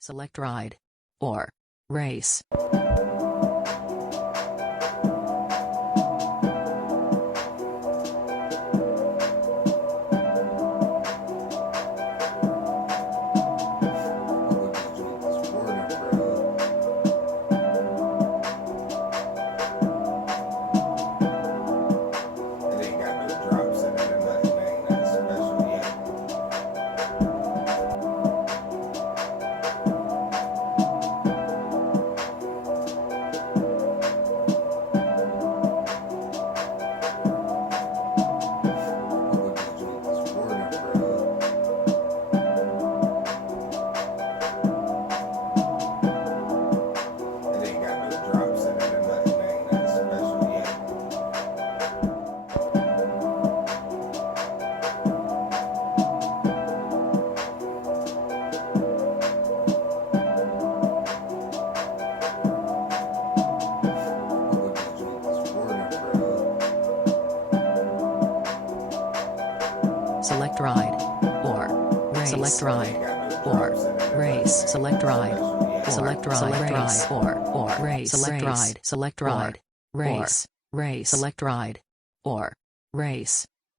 Select ride. Or race. Select ride. Or race. Select ride. Or race. Select ride. Select ride. Select ride. Or race. Select ride. Select ride. Race. Race. Select ride. Or race.